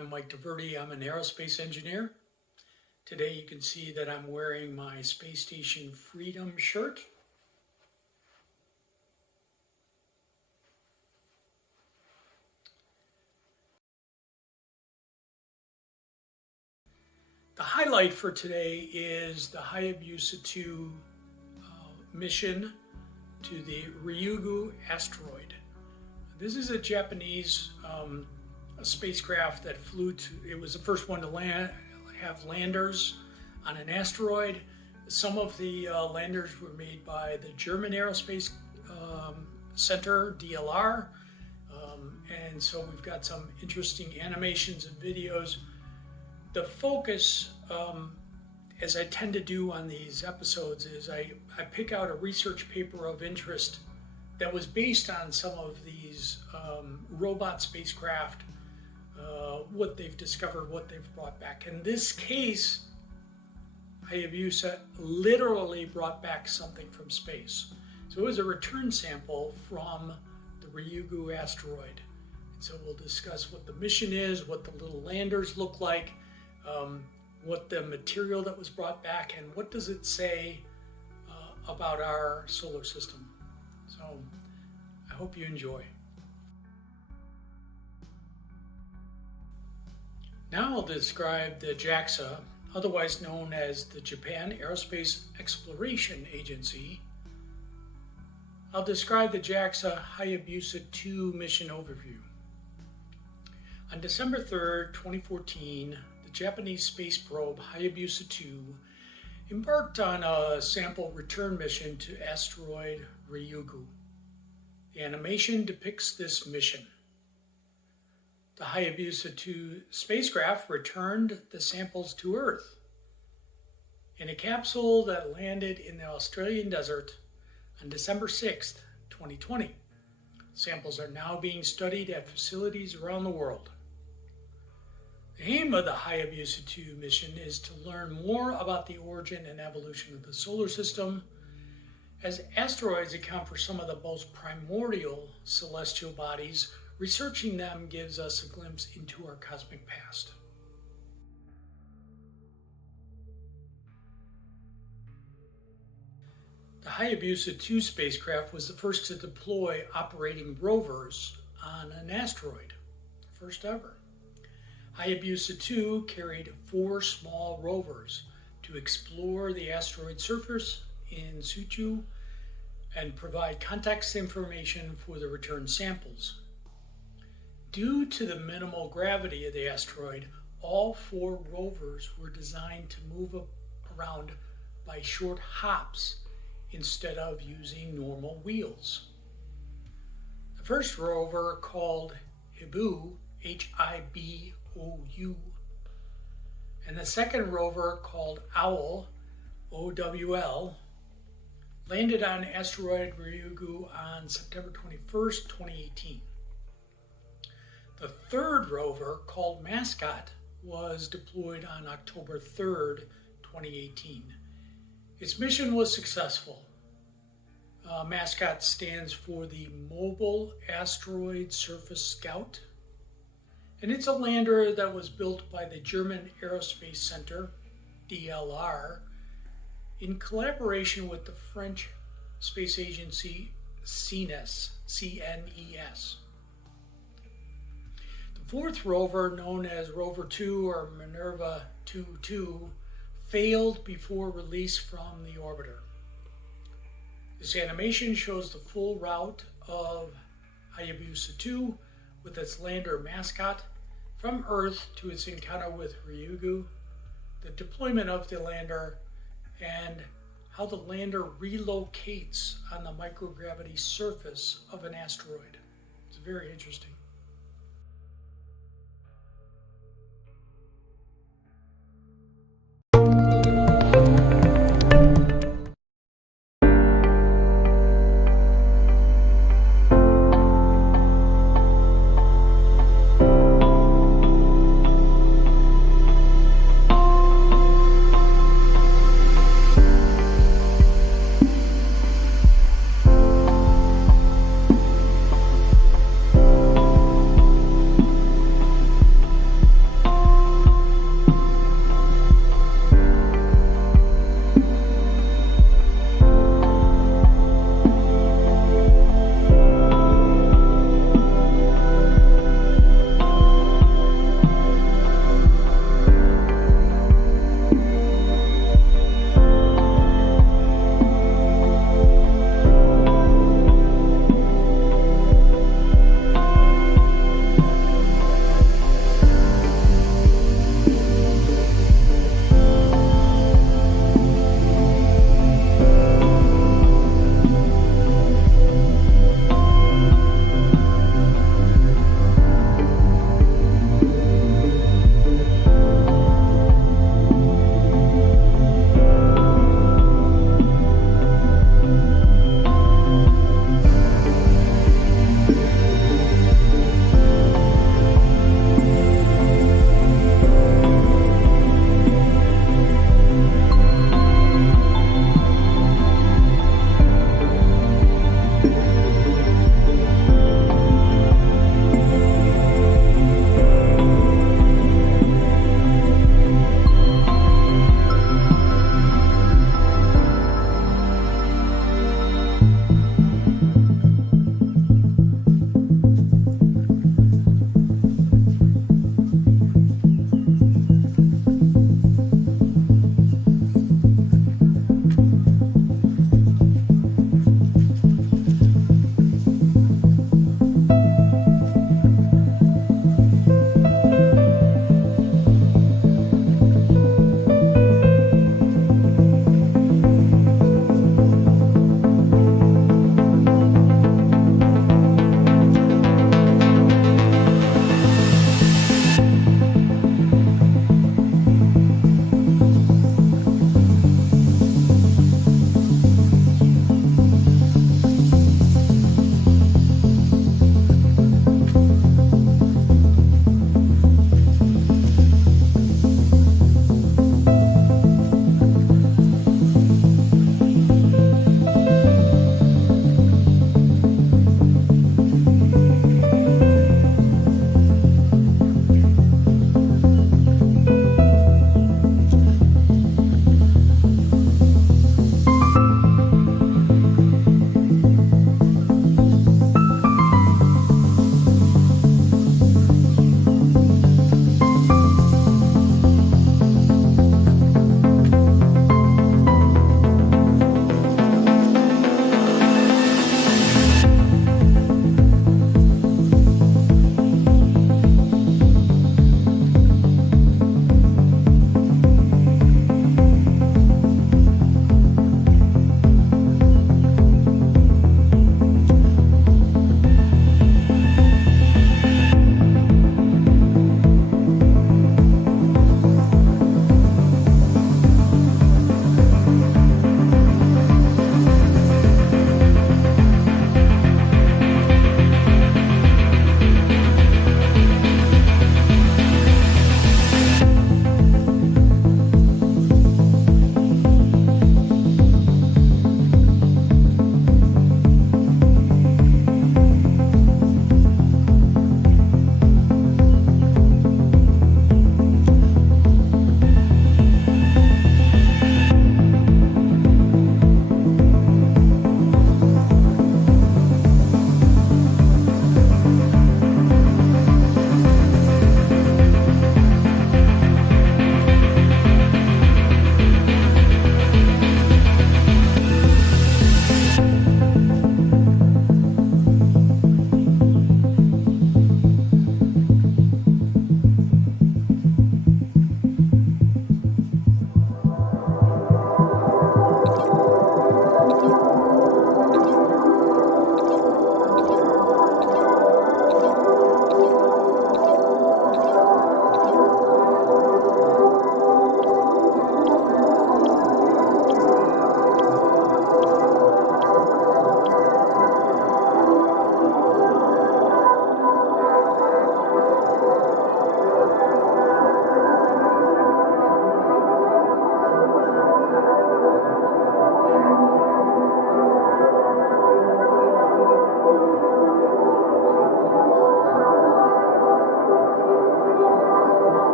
I'm Mike DeVerde. I'm an aerospace engineer. Today you can see that I'm wearing my Space Station Freedom shirt. The highlight for today is the Hayabusa2 mission to the Ryugu asteroid. This is a Japanese a spacecraft that flew to, it was the first one to have landers on an asteroid. Some of the landers were made by the German Aerospace Center, DLR. And so we've got some interesting animations and videos. The focus, as I tend to do on these episodes, is I pick out a research paper of interest that was based on some of these robot spacecraft, what they've discovered, what they've brought back. In this case, Hayabusa literally brought back something from space. So it was a return sample from the Ryugu asteroid. And so we'll discuss what the mission is, what the little landers look like, what the material that was brought back, and what does it say about our solar system. So I hope you enjoy. Now I'll describe the JAXA, otherwise known as the Japan Aerospace Exploration Agency. I'll describe the JAXA Hayabusa2 mission overview. On December 3rd, 2014, the Japanese space probe Hayabusa2 embarked on a sample return mission to asteroid Ryugu. The animation depicts this mission. The Hayabusa2 spacecraft returned the samples to Earth in a capsule that landed in the Australian desert on December 6th, 2020. Samples are now being studied at facilities around the world. The aim of the Hayabusa2 mission is to learn more about the origin and evolution of the solar system, as asteroids account for some of the most primordial celestial bodies. Researching them gives us a glimpse into our cosmic past. The Hayabusa2 spacecraft was the first to deploy operating rovers on an asteroid, first ever. Hayabusa2 carried 4 small rovers to explore the asteroid surface in situ and provide context information for the return samples. Due to the minimal gravity of the asteroid, all 4 rovers were designed to move around by short hops instead of using normal wheels. The first rover, called Hibu, H-I-B-O-U, and the second rover, called Owl, O-W-L, landed on asteroid Ryugu on September 21st, 2018. The third rover, called MASCOT, was deployed on October 3rd, 2018. Its mission was successful. MASCOT stands for the Mobile Asteroid Surface Scout, and it's a lander that was built by the German Aerospace Center, DLR, in collaboration with the French space agency CNES, C-N-E-S. The fourth rover, known as Rover 2 or Minerva 2-2, failed before release from the orbiter. This animation shows the full route of Hayabusa2 with its lander MASCOT from Earth to its encounter with Ryugu, the deployment of the lander, and how the lander relocates on the microgravity surface of an asteroid. It's very interesting.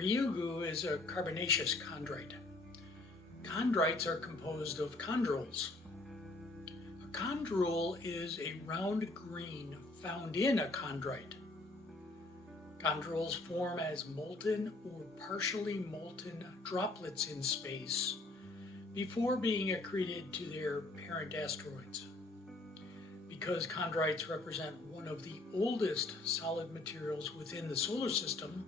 Ryugu is a carbonaceous chondrite. Chondrites are composed of chondrules. A chondrule is a round green found in a chondrite. Chondrules form as molten or partially molten droplets in space before being accreted to their parent asteroids. Because chondrites represent one of the oldest solid materials within the solar system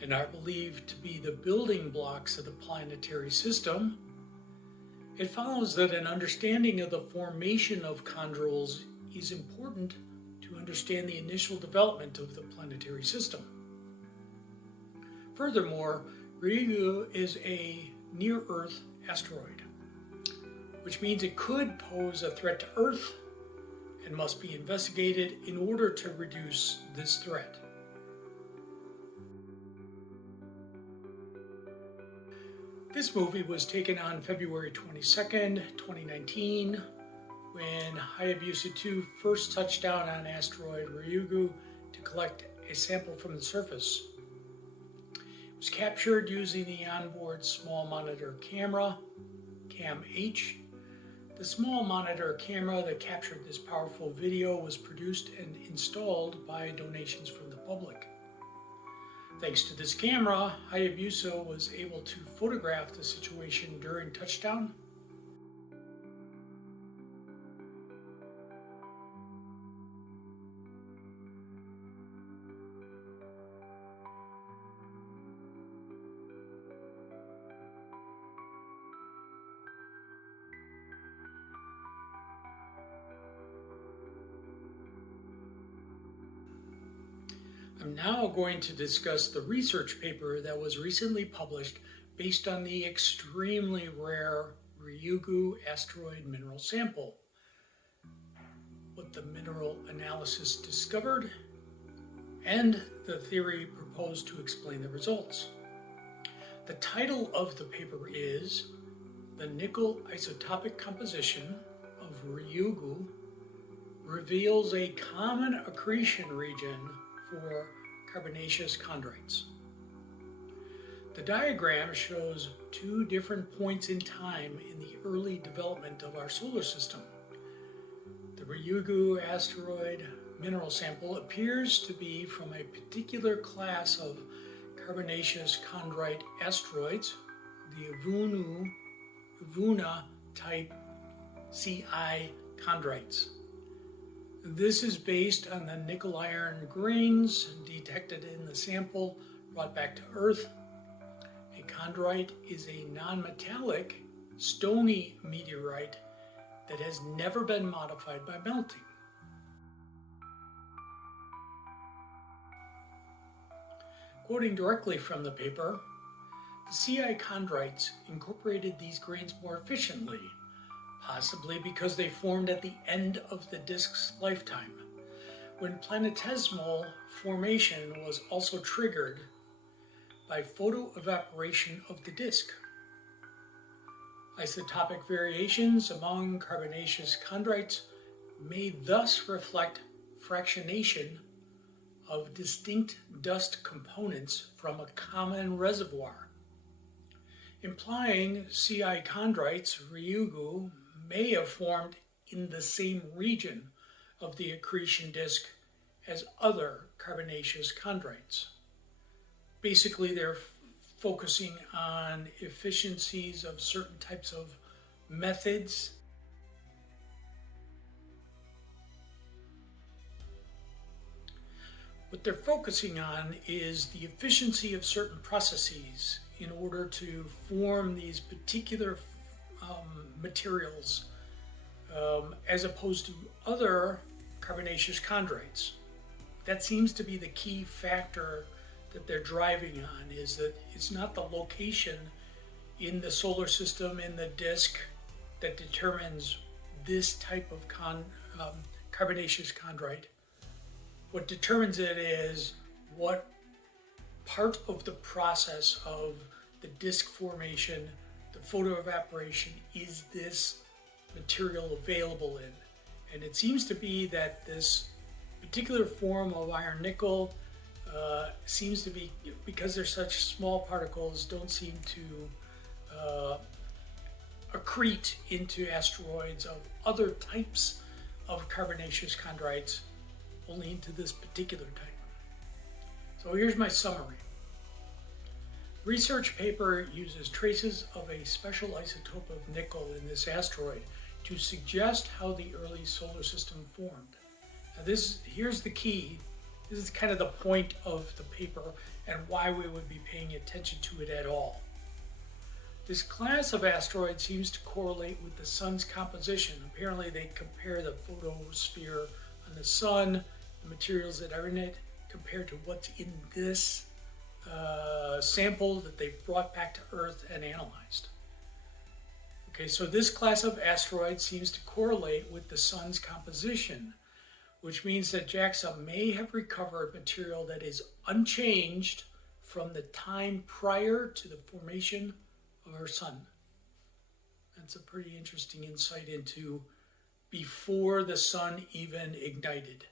and are believed to be the building blocks of the planetary system, it follows that an understanding of the formation of chondrules is important to understand the initial development of the planetary system. Furthermore, Ryugu is a near-Earth asteroid, which means it could pose a threat to Earth and must be investigated in order to reduce this threat. This movie was taken on February 22nd, 2019, when Hayabusa2 first touched down on asteroid Ryugu to collect a sample from the surface. It was captured using the onboard small monitor camera, CAM-H. The small monitor camera that captured this powerful video was produced and installed by donations from the public. Thanks to this camera, Hayabusa was able to photograph the situation during touchdown. I'm now going to discuss the research paper that was recently published based on the extremely rare Ryugu asteroid mineral sample, what the mineral analysis discovered, and the theory proposed to explain the results. The title of the paper is "The Nickel Isotopic Composition of Ryugu Reveals a Common Accretion Region for Carbonaceous Chondrites." The diagram shows two different points in time in the early development of our solar system. The Ryugu asteroid mineral sample appears to be from a particular class of carbonaceous chondrite asteroids, the Uvuna type CI chondrites. This is based on the nickel-iron grains detected in the sample brought back to Earth. A chondrite is a non-metallic, stony meteorite that has never been modified by melting. Quoting directly from the paper, the CI chondrites incorporated these grains more efficiently, possibly because they formed at the end of the disk's lifetime, when planetesimal formation was also triggered by photoevaporation of the disk. Isotopic variations among carbonaceous chondrites may thus reflect fractionation of distinct dust components from a common reservoir, implying CI chondrites Ryugu may have formed in the same region of the accretion disk as other carbonaceous chondrites. Basically, they're focusing on efficiencies of certain types of methods. What they're focusing on is the efficiency of certain processes in order to form these particular materials as opposed to other carbonaceous chondrites. That seems to be the key factor that they're driving on, is that it's not the location in the solar system, in the disk, that determines this type of carbonaceous chondrite. What determines it is what part of the process of the disk formation, the photoevaporation, is this material available in. And it seems to be that this particular form of iron nickel seems to be, because they're such small particles, don't seem to accrete into asteroids of other types of carbonaceous chondrites, only into this particular type. So here's my summary. Research paper uses traces of a special isotope of nickel in this asteroid to suggest how the early solar system formed. Now here's the key. This is kind of the point of the paper and why we would be paying attention to it at all. This class of asteroid seems to correlate with the sun's composition. Apparently they compare the photosphere on the sun, the materials that are in it, compared to what's in this sample that they brought back to Earth and analyzed. Okay, so this class of asteroid seems to correlate with the sun's composition, which means that JAXA may have recovered material that is unchanged from the time prior to the formation of our sun. That's a pretty interesting insight into before the sun even ignited.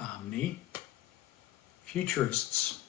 Omni. Futurists.